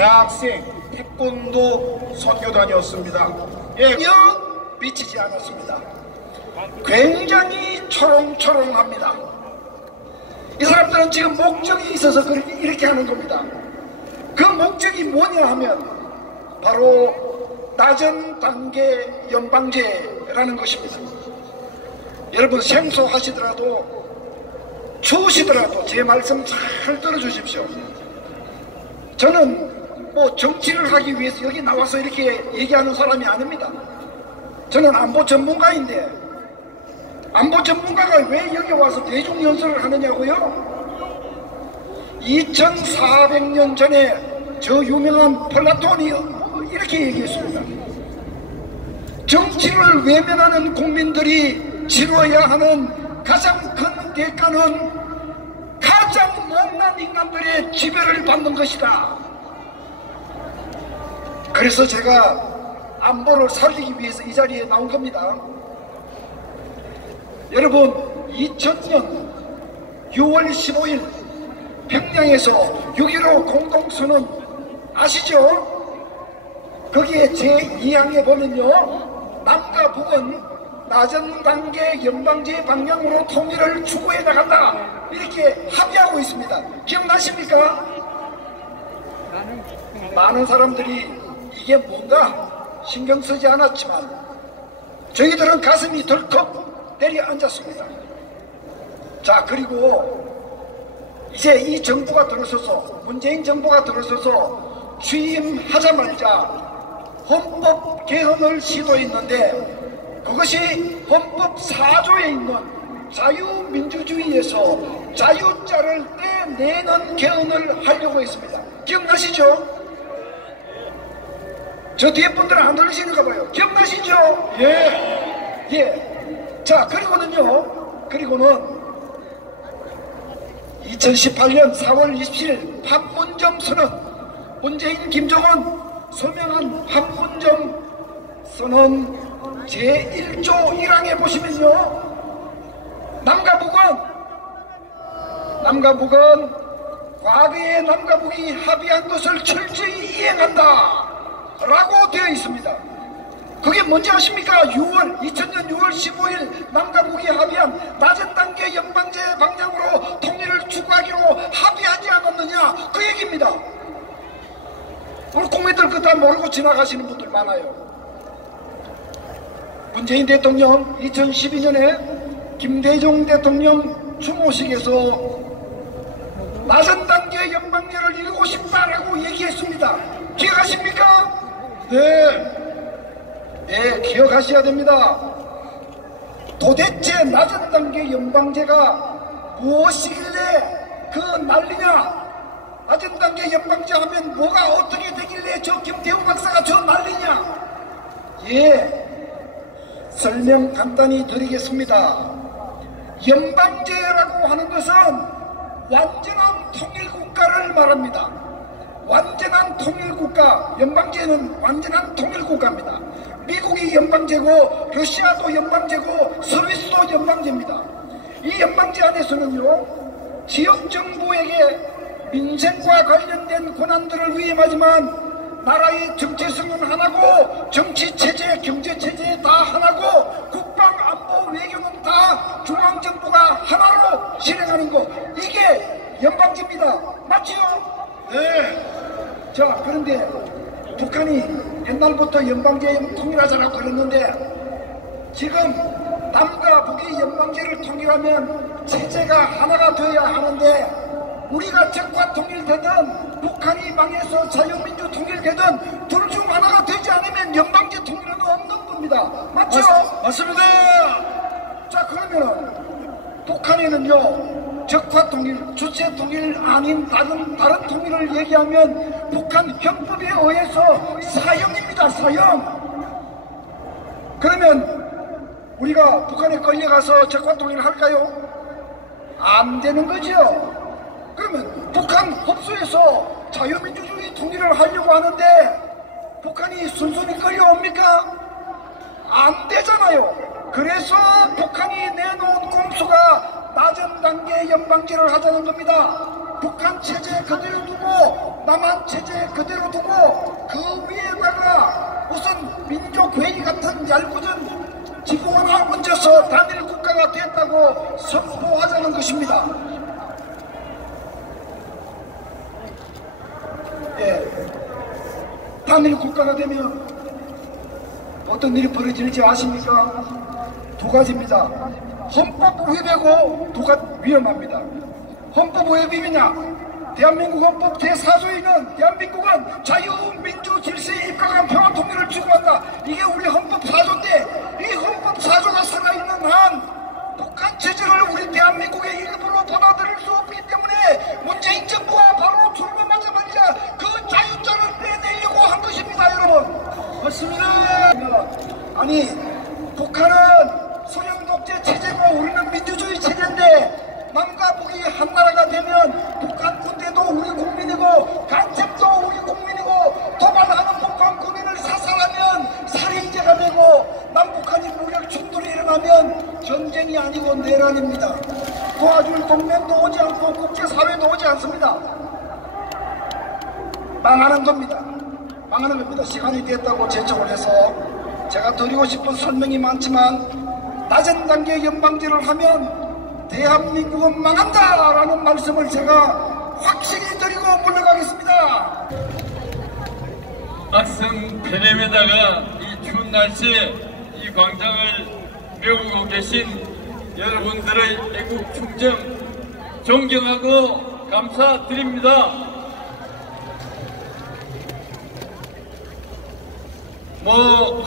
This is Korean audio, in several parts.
대학생 태권도 선교단이었습니다. 예, 미치지 않았습니다. 굉장히 초롱초롱합니다. 이 사람들은 지금 목적이 있어서 이렇게 하는 겁니다. 그 목적이 뭐냐 하면 바로 낮은 단계 연방제라는 것입니다. 여러분 생소하시더라도 추우시더라도 제 말씀 잘 들어주십시오. 저는 뭐 정치를 하기 위해서 여기 나와서 이렇게 얘기하는 사람이 아닙니다. 저는 안보 전문가인데 안보 전문가가 왜 여기 와서 대중연설을 하느냐고요? 2400년 전에 저 유명한 플라톤이 이렇게 얘기했습니다. 정치를 외면하는 국민들이 치러야 하는 가장 큰 대가는 가장 못난 인간들의 지배를 받는 것이다. 그래서 제가 안보를 살리기 위해서 이 자리에 나온 겁니다. 여러분 2000년 6월 15일 평양에서 6.15 공동선언 아시죠? 거기에 제2항에 보면요, 남과 북은 낮은 단계 연방제 방향으로 통일을 추구해 나간다, 이렇게 합의하고 있습니다. 기억나십니까? 많은 사람들이 이게 뭔가 신경 쓰지 않았지만 저희들은 가슴이 덜컥 내려앉았습니다. 자, 그리고 이제 이 정부가 들어서서, 문재인 정부가 들어서서 취임하자마자 헌법 개헌을 시도했는데 그것이 헌법 4조에 있는 자유민주주의에서 자유자를 떼내는 개헌을 하려고 했습니다. 기억나시죠? 저 뒤에 분들은 안 들으시는가 봐요. 기억나시죠? 예. 예. 자, 그리고는 2018년 4월 27일 판문점 선언, 문재인, 김정은 서명한 판문점 선언 제1조 1항에 보시면요, 남과 북은 과거에 남과 북이 합의한 것을 철저히 이행한다 라고 되어 있습니다. 그게 뭔지 아십니까? 2000년 6월 15일 남과 북이 합의한 낮은 단계 연방제 방향으로 통일을 추구하기로 합의하지 않았느냐, 그 얘기입니다. 우리 국민들 그거 다 모르고 지나가시는 분들 많아요. 문재인 대통령 2012년에 김대중 대통령 추모식에서 낮은 단계 연방제를 이루고 싶다라고 얘기했습니다. 기억하십니까? 네. 네, 기억하셔야 됩니다. 도대체 낮은 단계 연방제가 무엇이길래 그 난리냐? 낮은 단계 연방제 하면 뭐가 어떻게 되길래 저 김태우 박사가 저 난리냐? 예, 설명 간단히 드리겠습니다. 연방제라고 하는 것은 완전한 통일국가를 말합니다. 완전한 통일국가, 연방제는 완전한 통일국가입니다. 미국이 연방제고 러시아도 연방제고 스위스도 연방제입니다. 이 연방제 안에서는요, 지역정부에게 민생과 관련된 권한들을 위임하지만 나라의 정체성은 하나고 정치체제, 경제체제 다 하나고 국방, 안보, 외교는 다 중앙정부가 하나로 실행하는 거, 이게 연방제입니다. 맞지요? 네. 자, 그런데 북한이 옛날부터 연방제 통일하자라고 그랬는데 지금 남과 북이 연방제를 통일하면 체제가 하나가 되어야 하는데 우리가 적화 통일되든 북한이 망해서 자유민주 통일되든 둘 중 하나가 되지 않으면 연방제 통일은 없는 겁니다. 맞죠? 맞습니다. 자, 그러면 북한에는요, 적화 통일, 주체 통일 아닌 다른 통일을 얘기하면 북한 형법에 의해서 사형입니다. 사형. 그러면 우리가 북한에 끌려가서 적화 통일을 할까요? 안 되는 거죠. 그러면 북한 법소에서 자유민주주의 통일을 하려고 하는데 북한이 순순히 끌려옵니까? 안 되잖아요. 그래서 북한이 내놓은 공수가 낮은 단계 연방제를 하자는 겁니다. 북한 체제 그대로 두고 남한 체제 그대로 두고 통해서 단일 국가가 됐다고 선포하자는 것입니다. 예, 단일 국가가 되면 어떤 일이 벌어질지 아십니까? 두 가지입니다. 헌법 위배고 위험합니다. 헌법 왜 위배냐? 대한민국 헌법 제4조에는 대한민국은 자유민주 질서에 입각한 평화 통일을 추구한다. 이게 우리 헌법 4조인데 이 헌법 4조가 살아있는 한 북한 체제를 우리 대한민국의 일부로 받아들일 수 없기 때문에 문재인 정부가 바로 출범하자마자 그 자유자를 빼내려고 한 것입니다. 여러분 맞습니다. 아니 북한은 소형 독재 체제고 우리는 민주주의 체제인데 남과 북이 한나라가 되면 북한 군대도 우리 국민이고 간첩도 우리 국민이고 도발하는 북한 군인을 사살하면 살인죄가 되고 남북한이 무력 충돌이 일어나면 전쟁이 아니고 내란입니다. 도와줄 동맹도 오지 않고 국제사회도 오지 않습니다. 망하는 겁니다. 망하는 겁니다. 시간이 됐다고 제청을 해서 제가 드리고 싶은 설명이 많지만 낮은 단계 연방제를 하면 대한민국은 망한다라는 말씀을 제가 확실히 드리고 물러가겠습니다. 악성 폐렴에다가 이 추운 날씨에 이 광장을 메우고 계신 여러분들의 애국 충정 존경하고 감사드립니다.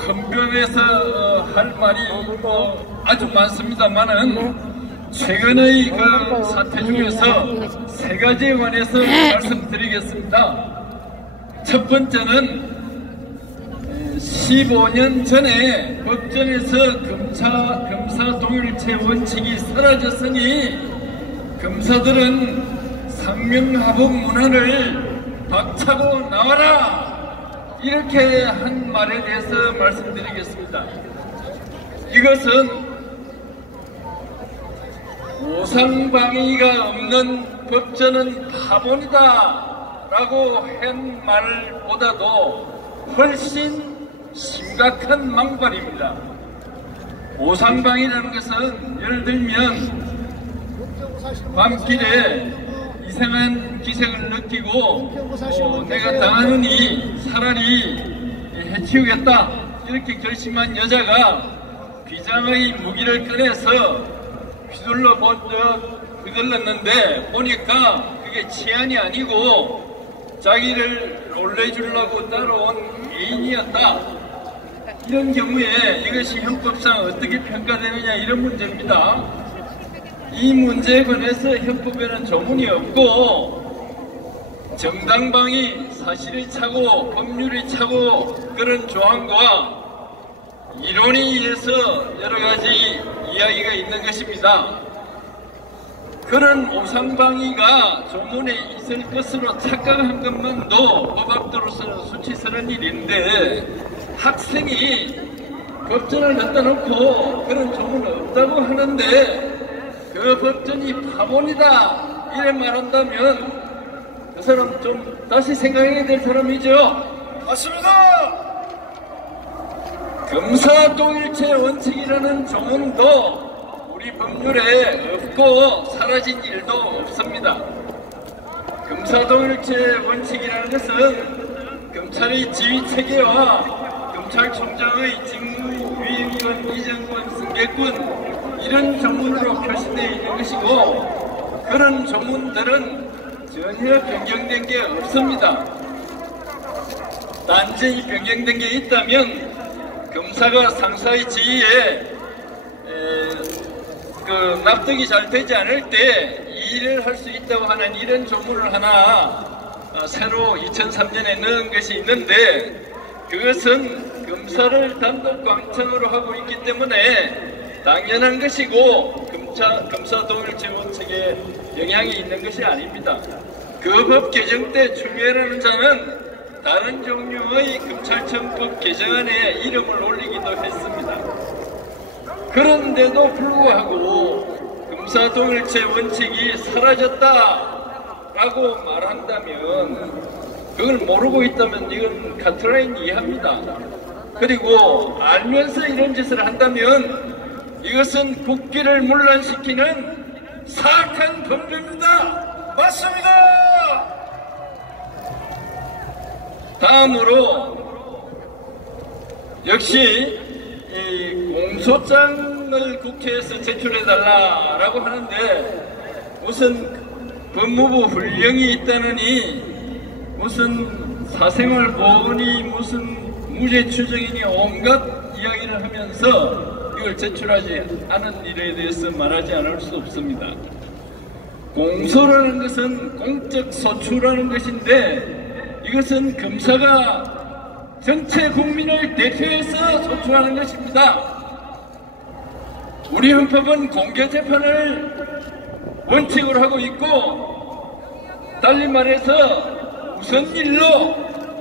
헌변에서 할 말이 아주 많습니다만은 최근의 그 사태 중에서 세 가지에 관해서 말씀드리겠습니다. 첫 번째는 15년 전에 법전에서 검사 동일체 원칙이 사라졌으니 검사들은 상명하복 문화를 박차고 나와라 이렇게 한 말에 대해서 말씀드리겠습니다. 이것은 오상방위가 없는 법전은 파본이다 라고 한 말보다도 훨씬 심각한 망발입니다. 오상방위라는 것은 예를 들면 밤길에 이상한 기색을 느끼고 내가 당하느니 차라리 해치우겠다 이렇게 결심한 여자가 비장의 무기를 꺼내서 휘둘렀는데 보니까 그게 치안이 아니고 자기를 놀래주려고 따라온 애인이었다. 이런 경우에 이것이 형법상 어떻게 평가되느냐 이런 문제입니다. 이 문제에 관해서 형법에는 조문이 없고 정당방위, 사실이 차고 법률이 차고 그런 조항과 이론에 의해서 여러 가지 이야기가 있는 것입니다. 그런 오상방위가 조문에 있을 것으로 착각한 것만도 법학도로서는 수치스러운 일인데 학생이 법전을 갖다 놓고 그런 조문은 없다고 하는데 그 법전이 파본이다 이래 말한다면 그 사람 좀 다시 생각해야 될 사람이죠. 맞습니다. 검사동일체 원칙이라는 조문도 우리 법률에 없고 사라진 일도 없습니다. 검사동일체 원칙이라는 것은 검찰의 지휘체계와 검찰총장의 직무위임권, 이전권, 승계권 이런 조문으로 표시되어 있는 것이고 그런 조문들은 전혀 변경된 게 없습니다. 단지 변경된 게 있다면 검사가 상사의 지휘에 납득이 잘 되지 않을 때 이 일을 할 수 있다고 하는 이런 조문을 하나 새로 2003년에 넣은 것이 있는데 그것은 검사를 단독 광천으로 하고 있기 때문에 당연한 것이고 검사 동일체 원칙에 영향이 있는 것이 아닙니다. 그 법 개정 때 추미애라는 자는 다른 종류의 검찰청법 개정안에 이름을 올리기도 했습니다. 그런데도 불구하고 검사동일체 원칙이 사라졌다라고 말한다면 그걸 모르고 있다면 이건 카트라인 이해합니다. 그리고 알면서 이런 짓을 한다면 이것은 국기를 문란시키는 사악한 범죄입니다. 맞습니다. 다음으로 역시 이 공소장을 국회에서 제출해달라라고 하는데 무슨 법무부 훈령이 있다느니 무슨 사생활 보호니 무슨 무죄 추정이니 온갖 이야기를 하면서 이걸 제출하지 않은 일에 대해서 말하지 않을 수 없습니다. 공소라는 것은 공적 소추라는 것인데 이것은 검사가 전체 국민을 대표해서 소추하는 것입니다. 우리 헌법은 공개재판을 원칙으로 하고 있고 달리 말해서 우선 일로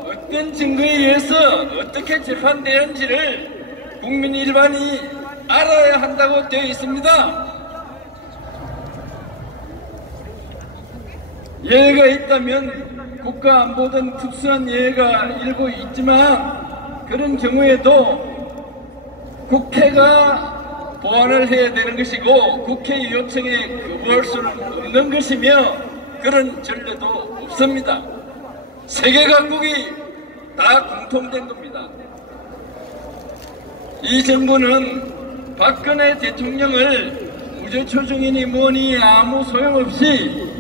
어떤 증거에 의해서 어떻게 재판되는지를 국민 일반이 알아야 한다고 되어 있습니다. 예외가 있다면 국가안보 등 특수한 예외가 일부 있지만 그런 경우에도 국회가 보완을 해야 되는 것이고 국회 요청에 거부할 수는 없는 것이며 그런 전례도 없습니다. 세계 각국이 다 공통된 겁니다. 이 정부는 박근혜 대통령을 무죄추정이니 뭐니 아무 소용없이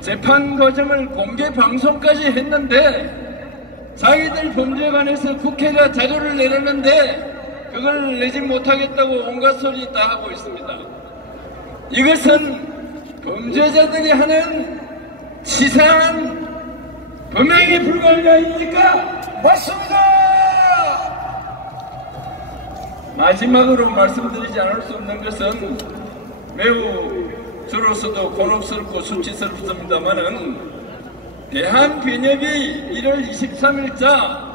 재판 과정을 공개 방송까지 했는데 자기들 범죄에 관해서 국회가 자료를 내놨는데 그걸 내지 못하겠다고 온갖 소리 다 하고 있습니다. 이것은 범죄자들이 하는 치사한 범행에 불과한 거 아닙니까? 맞습니다. 마지막으로 말씀드리지 않을 수 없는 것은 매우 저로서도 곤혹스럽고 수치스럽습니다만은 대한변협이 1월 23일자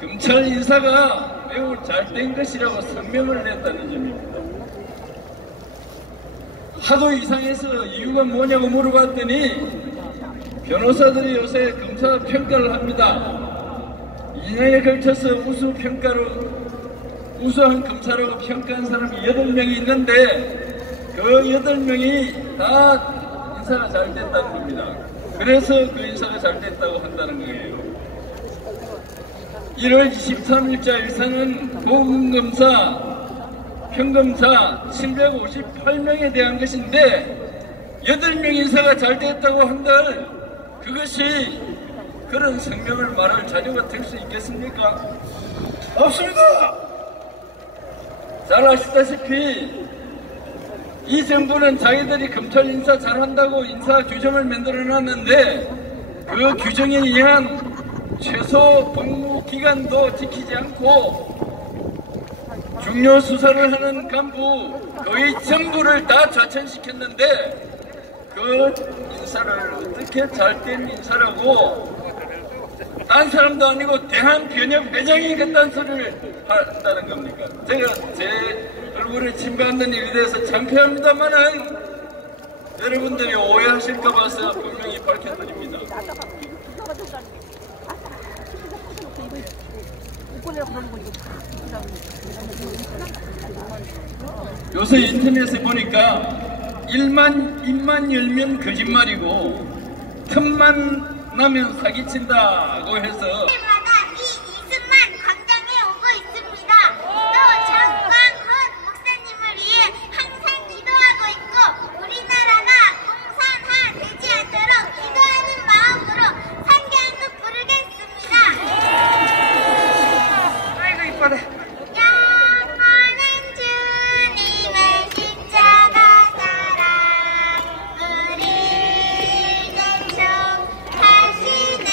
검찰 인사가 매우 잘된 것이라고 성명을 냈다는 점입니다. 하도 이상해서 이유가 뭐냐고 물어봤더니 변호사들이 요새 검사 평가를 합니다. 2년에 걸쳐서 우수한 검사라고 평가한 사람이 8명이 있는데 그 8명이 다 인사가 잘 됐다는 겁니다. 그래서 그 인사가 잘 됐다고 한다는 거예요. 1월 23일자 일사는 고검검사, 평검사 758명에 대한 것인데 8명 인사가 잘 됐다고 한들 그것이 그런 성명을 말할 자료가 될 수 있겠습니까? 없습니다. 잘 아시다시피 이 정부는 자기들이 검찰 인사 잘한다고 인사 규정을 만들어놨는데 그 규정에 의한 최소 복무 기간도 지키지 않고 중요 수사를 하는 간부 거의 전부를 다 좌천시켰는데 그 인사를 어떻게 잘된 인사라고 딴 사람도 아니고 대한변협 회장이 그딴 소리를 한다는 겁니까? 제가 제 얼굴에 침 뱉는 일에 대해서 창피합니다만은 여러분들이 오해하실까 봐서 분명히 밝혀드립니다. 요새 인터넷에 보니까 입만 열면 거짓말이고 틈만 나면 사기친다고 해서 때마다 이 이승만 광장에 오고 있습니다. 또 장광훈 목사님을 위해 항상 기도하고 있고 우리나라가 공산화되지 않도록 기도하는 마음으로 상계한곡 부르겠습니다. 아이고 이뻐라. 영원한 주님의 십자가 사랑 우리를 대충하시네.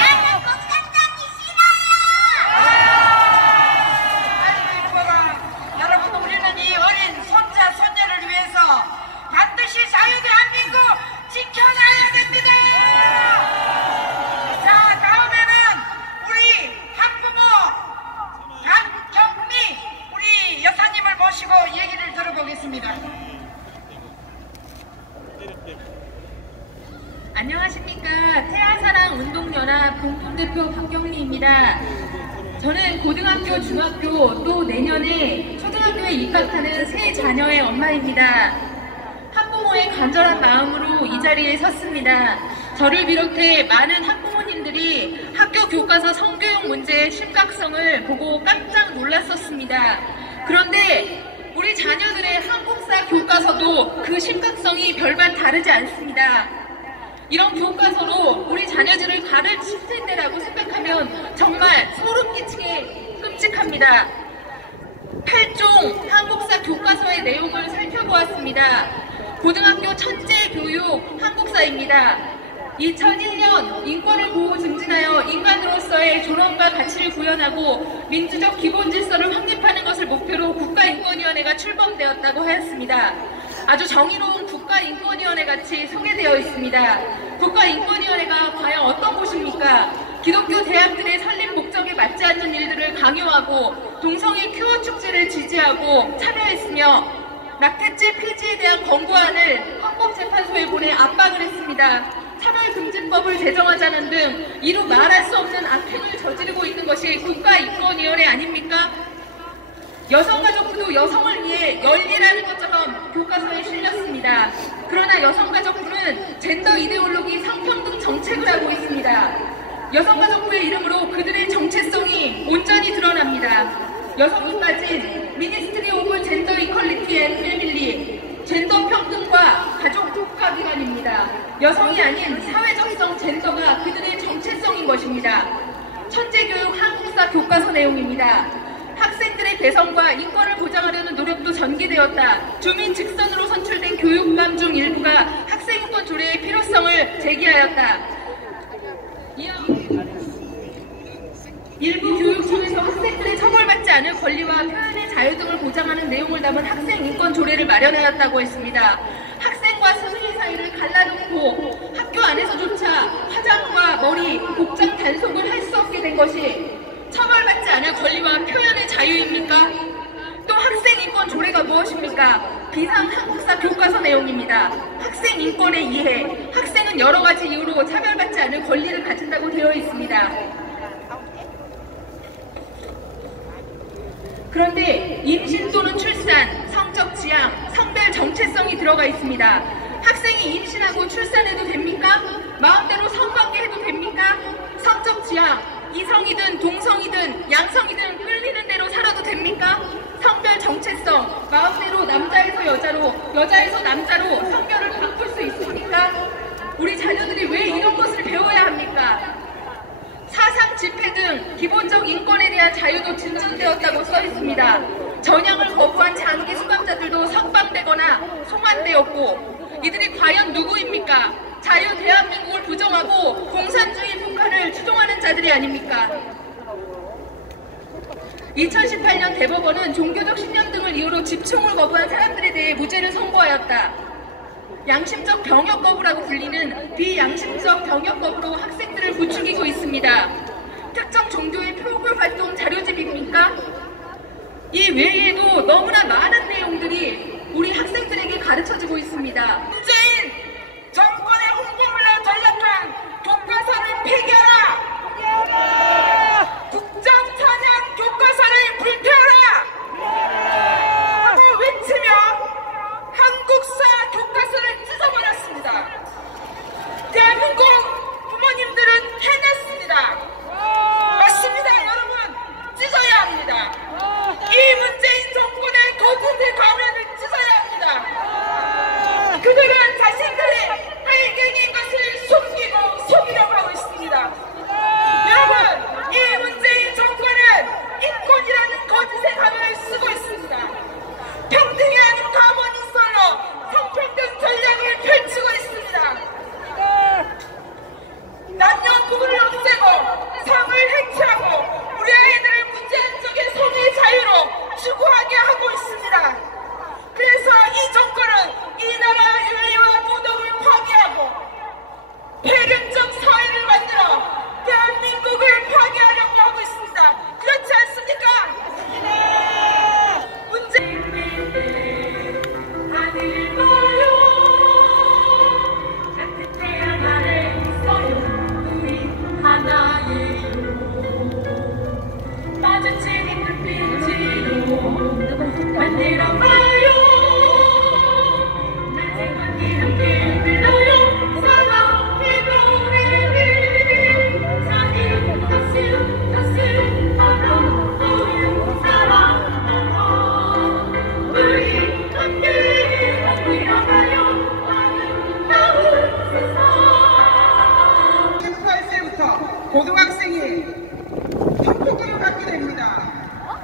나는 공산당이 싫어요. 아이고 이뻐라. 여러분 우리는 이 어린 손자 손녀를 위해서 반드시 자유 대한민국 지켜놔야 됩니다. 자 다음에는 우리 학부모 강경미 우리 여사님을 모시고 얘기를 들어보겠습니다. 안녕하십니까. 태아사랑 운동연합 공동대표 박경리입니다. 저는 고등학교, 중학교, 또 내년에 초등학교에 입학하는 세 자녀의 엄마입니다. 학부모의 간절한 마음으로 이 자리에 섰습니다. 저를 비롯해 많은 학부모님들이 학교 교과서 성교육 문제의 심각성을 보고 깜짝 놀랐었습니다. 그런데 우리 자녀들의 한국사 교과서도 그 심각성이 별반 다르지 않습니다. 이런 교과서로 우리 자녀들을 가르칠 텐데라고 생각하면 정말 소름 끼치게 끔찍합니다. 8종 한국사 교과서의 내용을 살펴보았습니다. 고등학교 천재 교육 한국사입니다. 2001년 인권을 보호 증진하여 인간으로서의 존엄과 가치를 구현하고 민주적 기본 질서를 확립하는 것을 목표로 국가인권위원회가 출범되었다고 하였습니다. 아주 정의로운 국가인권위원회 같이 소개되어 있습니다. 국가인권위원회가 과연 어떤 곳입니까? 기독교 대학들의 설립 목적에 맞지 않는 일들을 강요하고 동성애 큐어 축제를 지지하고 참여했으며 낙태죄 폐지에 대한 권고안을 헌법재판소에 보내 압박을 했습니다. 차별금지법을 제정하자는 등 이루 말할 수 없는 악행을 저지르고 있는 것이 국가인권위원회 아닙니까? 여성가족부도 여성을 위해 열리라는 것처럼 교과서에 실렸습니다. 그러나 여성가족부는 젠더 이데올로기 성평등 정책을 하고 있습니다. 여성가족부의 이름으로 그들의 정체성이 온전히 드러납니다. 여성이 빠진 미니스트리 오브 젠더 이퀄리티 앤 패밀리, 젠더 평등과 가족 국가기관입니다. 여성이 아닌 사회적성 젠더가 그들의 정체성인 것입니다. 천재교육 한국사 교과서 내용입니다. 학생들의 개성과 인권을 보장하려는 노력도 전개되었다. 주민 직선으로 선출된 교육감 중 일부가 학생인권 조례의 필요성을 제기하였다. 일부 교육청에서 학생들의 처벌받지 않을 권리와 표현의 자유 등을 보장하는 내용을 담은 학생인권 조례를 마련하였다고 했습니다. 학생과 스승의 사이를 갈라놓고 학교 안에서조차 화장과 머리, 복장 단속을 할 수 없게 된 것이 처벌받지 않을 권리와 표현의 자유입니까? 또 학생인권 조례가 무엇입니까? 비상 한국사 교과서 내용입니다. 학생 인권의 이해, 학생은 여러 가지 이유로 차별받지 않을 권리를 가진다고 되어 있습니다. 그런데 임신 또는 출산, 성적 지향, 성별 정체성이 들어가 있습니다. 학생이 임신하고 출산해도 됩니까? 마음대로 성관계해도 됩니까? 성적 지향, 이성이든 동성이든 양성이든 끌리는 대로 살아도 됩니까? 성별 정체성, 마음대로 남자에서 여자로, 여자에서 남자로 성별을 바꿀 수 있습니까? 우리 자녀들이 왜 이런 것을 배워야 합니까? 사상 집회 등 기본적 인권에 대한 자유도 증진되었다고 써 있습니다. 전향을 거부한 장기 수감자들도 석방되거나 송환되었고, 이들이 과연 누구입니까? 자유 대한민국을 부정하고 공산주의 북한을 추종하는 자들이 아닙니까? 2018년 대법원은 종교적 신념 등을 이유로 집총을 거부한 사람들에 대해 무죄를 선고하였다. 양심적 병역 거부라고 불리는 비양심적 병역 거부로 학생들을 부추기고 있습니다. 특정 종교의 표골 활동 자료집입니까? 이 외에도 너무나 많은 내용들이 우리 학생들에게 가르쳐지고 있습니다. 문재인 정권의 홍보물로 전락한 교과서를 폐기하라! 국정찬양 교과서를 불태워라! 하고 외치며 한국사 교과서를 찢어버렸습니다. 대한민국 부모님들은 해냈습니다. 맞습니다, 여러분. 찢어야 합니다. 이 문재인 정권의 거국의 가면을 찢어야 합니다. 그들은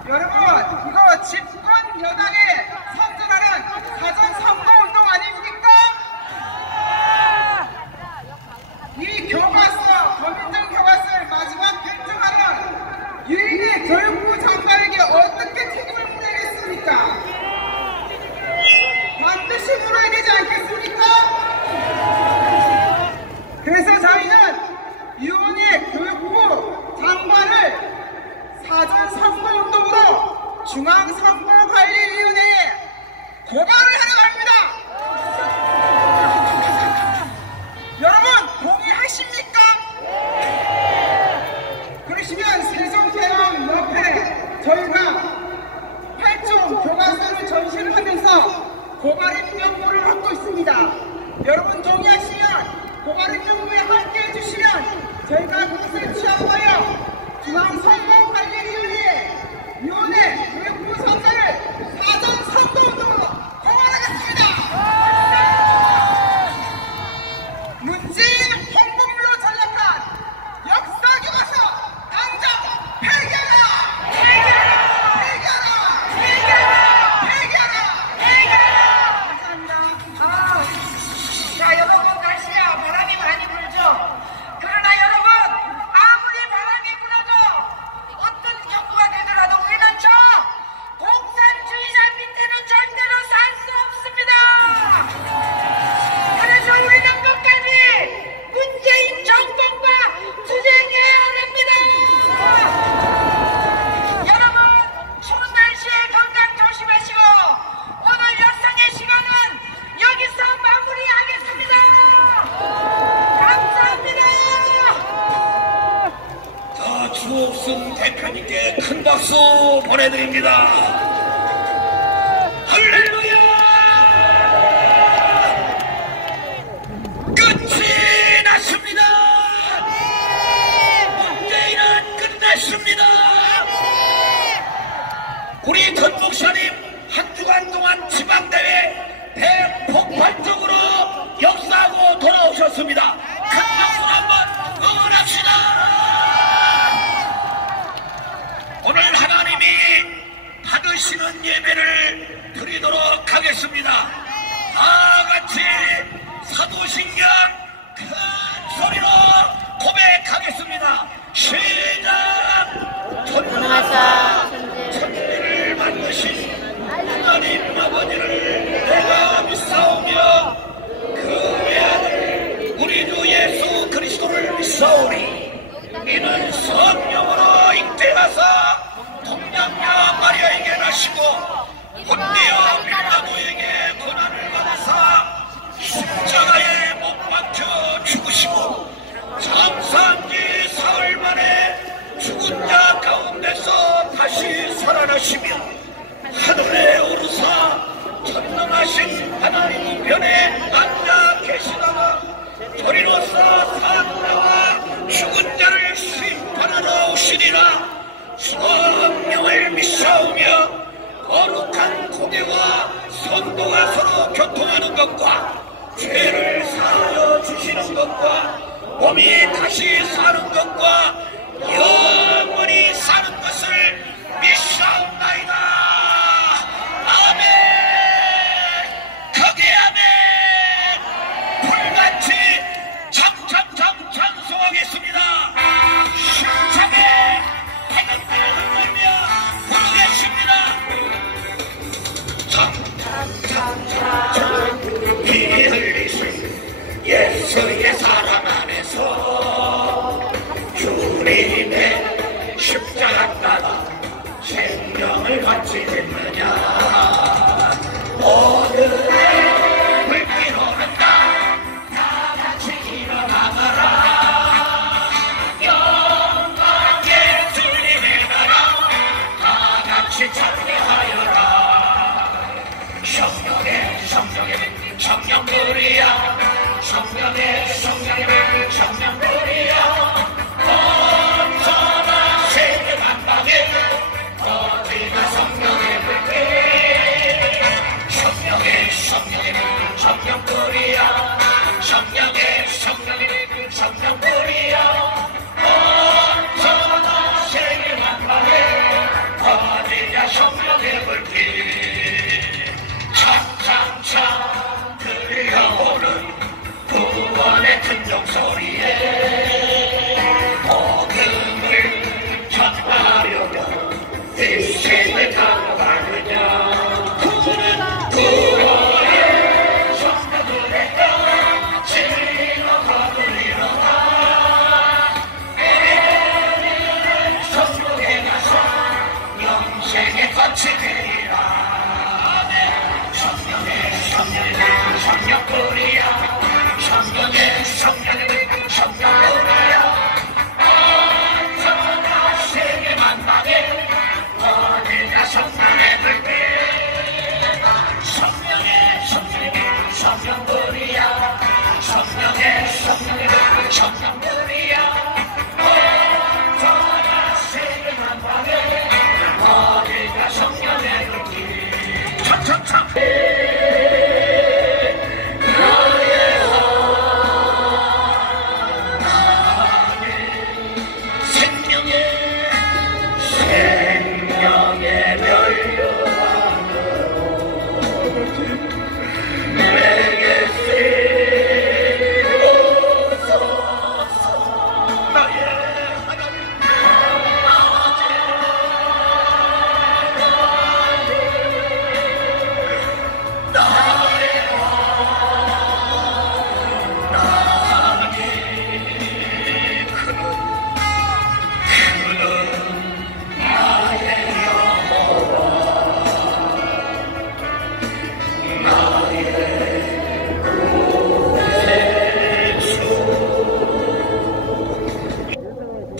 여러분, 이거 집권 여당에 선전하는 사전 선거운동 아닙니까? 이 교과서, 더민정 교과서를 마지막 결정하는 유인의 교육부 장관에게 어떻게 책임을 물어야겠습니까? 반드시 물어야 되지 않겠습니까? 그래서 저희는 유은혜 교육부 장관을 사전 선거운동으로 중앙선거관리위원회에 고발을 하러 갑니다. 여러분 동의하십니까? 그러시면 세종대왕 옆에 저희가 8종 교과서를 전시를 하면서 고발의 명부를 받고 있습니다. 여러분 동의하시면 고발의 명부에 함께 해주시면 저희가 그것을 취합하여 중앙선거관리위원회 위원회 교육부 선거를 사전 선거운동으로 고발하겠습니다. 문재인 홍보물로 전락한 역사교과서 당장 폐기하라! 감사합니다. 자, 여러분 날씨야 바람이 많이 불죠. 그러나 여러분 아무리 바람이 불어도 어떤 경우가 되더라도 우리는 저 공산주의자 밑에는 절대로 살 수 없습니다. 그래서 우리는 끝까지 문재인 정권과 투쟁해야 합니다. 여러분 추운 날씨에 건강 조심하시고 오늘 역상의 시간은 여기서 마무리하겠습니다. 감사합니다. 자, 주옥순 대표님께 큰 박수 보내드립니다. 할렐루야! 끝이 났습니다. 문재인은 끝났습니다. 우리 전 목사님 한 주간 동안 지방대회 대폭발적으로 역사하고 돌아오셨습니다. 큰 박수로 한번 응원합시다. 오늘 하나님이 받으시는 예배를 드리도록 하겠습니다. 다 같이 사도신경 큰 소리로 고백하겠습니다. 시작! 천지를 만드신 하나님 아버지를 내가 믿사오며 그 외아들 우리 주 예수 그리스도를 믿사오니 이는 성령으로 잉태하사 동양녀 마리아에게 나시고 본디오 빌라도에게 고난을 받으사 십자가에 못 박혀 죽으시고 장사한 지 사흘 만에 죽은 자 가운데서 다시 살아나시며 하늘에 오르사 전능하신 하나님 우편에 앉아 계시다가 저리로서 사자와 죽은 자를 심판하러 오시리라. 성령을 믿사오며 거룩한 고개와 선도가 서로 교통하는 것과 죄를 사하여 주시는 것과 몸이 다시 사는 것과 영원히 사는 것을 믿사옵나이다. 아멘. 크게 아멘. 불같이 참참참 찬송하겠습니다. 힘차게 태극기를 흔들며 부르겠습니다. 참참참참 피 흘리신 예수의 사랑 안에서 주님의 십자가 따라 생명을 갖지 됐느냐. 오늘의 불길로 한다. 다 같이 일어나가라. 영광의 주님의 나라 다 같이 찬양하여라. 성령의 성령의 성령들이야. 성령의 성령의 성령들이야. 언제나 세계 만방에 어디나 성령의 불길. 성령의 성령의 성령들이야. 성령의 성령의 성령들이야. 언제나 세계 만방에 어디나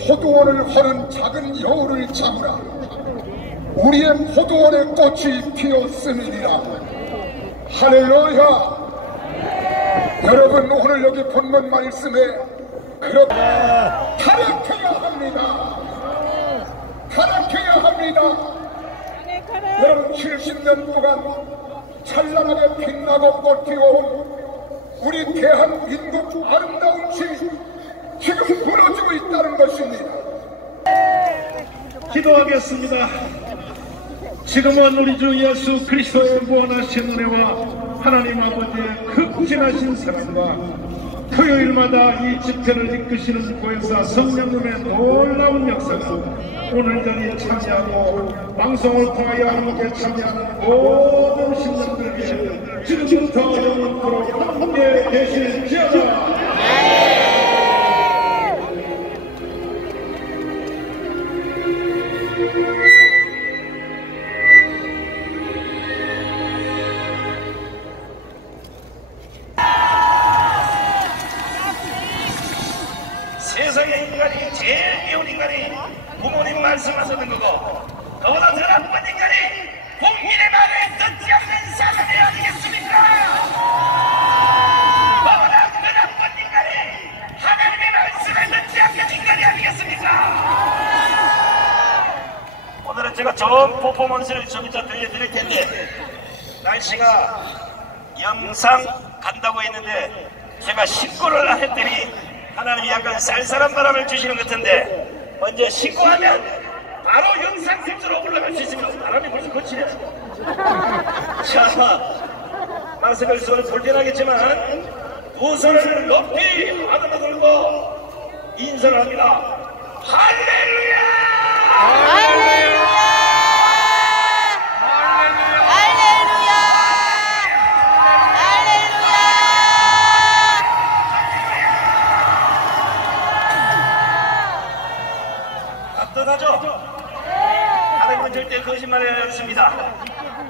포도원을 허는 작은 여우를 잡으라. 우리의 포도원에 꽃이 피었음이니라. 할렐루야. 여러분, 오늘 여기 본문 말씀에 그렇게 타락해야 합니다. 타락해야 합니다. 여러분, 70년 동안 찬란하게 빛나고 꽃피워온 우리 대한민국 아름다운 시 지금 무너지고 있다는 것입니다. 기도하겠습니다. 지금은 우리 주 예수 그리스도의 무한하신 은혜와 하나님 아버지의 극진하신 사랑과 토요일마다 이 집회를 이끄시는 보혜사 성령님의 놀라운 역사가 오늘 자리에 참여하고 방송을 통하여 함께 참여하는 모든 신령들에게 지금부터 영원토록 함께 계실지어다. 세상의 인간이 제일 미운 인간이 부모님 말씀을 듣는 거고, 그보다 더 나쁜 인간이 국민의 말을 듣지 않는 사람이 아니겠습니까? 그보다 더 나쁜 인간이 하나님의 말씀을 듣지 않는 인간이 아니겠습니까? 오늘은 제가 좋은 퍼포먼스를 좀 이따 들려드릴 텐데, 날씨가 영상 간다고 했는데 제가 신고를 안 했더니 하나님이 약간 쌀쌀한 바람을 주시는 것 같은데, 먼저 신고하면 바로 영상 캡처로 올라갈 수 있으면 바람이 벌써 거치네. 자, 마스크를 손을 불편하겠지만 두 손을 높이 하늘로 들고 인사를 합니다. 할렐루야! 할렐루야! 할렐루야! 할렐루야! 따뜻하죠? 하나님은 절대 거짓말이 없습니다.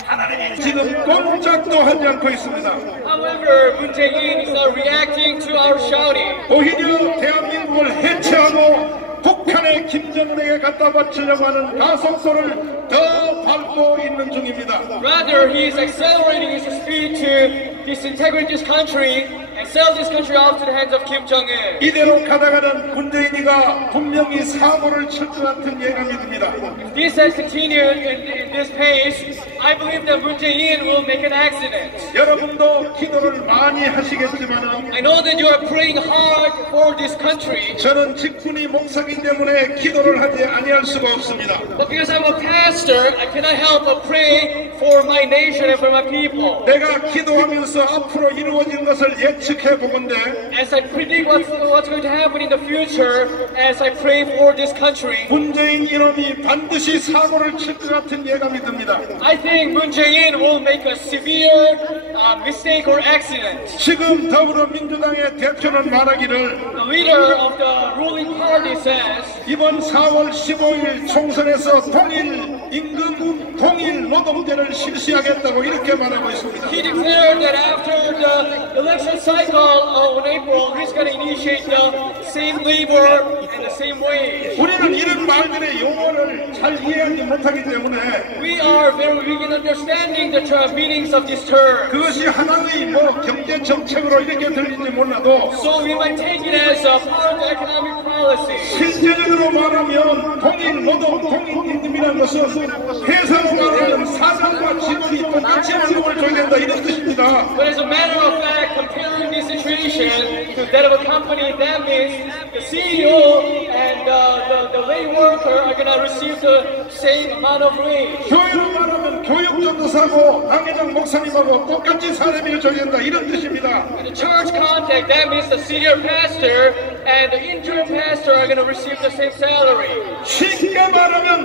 하나님이 지금 꼼짝도 하지 않고 있습니다. However, Moon Jae-in is not reacting to our shouting. 오히려 대한민국을 해체하고 북한의 김정은에게 갖다 바치려고 하는 가속도를 더 밟고 있는 중입니다. Rather, he is accelerating his speed to disintegrate this country and sell this country off to the hands of Kim Jong-un. 이대로 가다가는 문재인이가 분명히 사고를 칠 것 같은 예감이 듭니다. If this has continued in this pace, I believe that Moon Jae-in will make an accident. 여러분도 기도를 많이 하시겠지만 I know that you are praying hard for this country, 저는 직분이 목사이기 때문에 기도를 하지 아니할 수가 없습니다. but because I'm a pastor, I cannot help but pray for my nation and for my people. 내가 기도하면서 앞으로 이루어진 것을 예측해 보건대 As I predict what's going to happen in the future, as I pray for this country, 문재인 이놈이 반드시 사고를 칠 것 같은 예감이 듭니다. I think Moon Jae-in will make a severe word mistake or accident. 지금 더불어민주당의 대표는 말하기를 The leader of the ruling party says 이번 4월 15일 총선에서 동일 임금, 동일 노동제를 실시하겠다고 이렇게 말하고 있습니다. he declared that after the election cycle in April, he's going to initiate the same labor and the same wage. 우리는 이런 말들의 용어를 잘 이해하지 못하기 때문에 We are very weak in understanding the meanings of this term. 그것이 하나의 경제 정책으로 이렇게 들릴지 몰라도 So we might take it as a part of the economic policy. 실제적으로 말하면 동일 노동, 동일 임금이라는 것은 회사로 말하면 사장과 직원이 똑같이 월급을 줘야 된다 이런 뜻입니다. But as a matter of fact, comparing this situation to that of a company, that means the CEO and the lay worker are going to receive the same amount of wage. 교회로 말하면 교육전도사고 당회장 목사님하고 똑같이 사람이 줘야 된다 이런 뜻입니다. In the church context, that means the senior pastor and the interim pastor are going to receive the same salary. 쉽게 말하면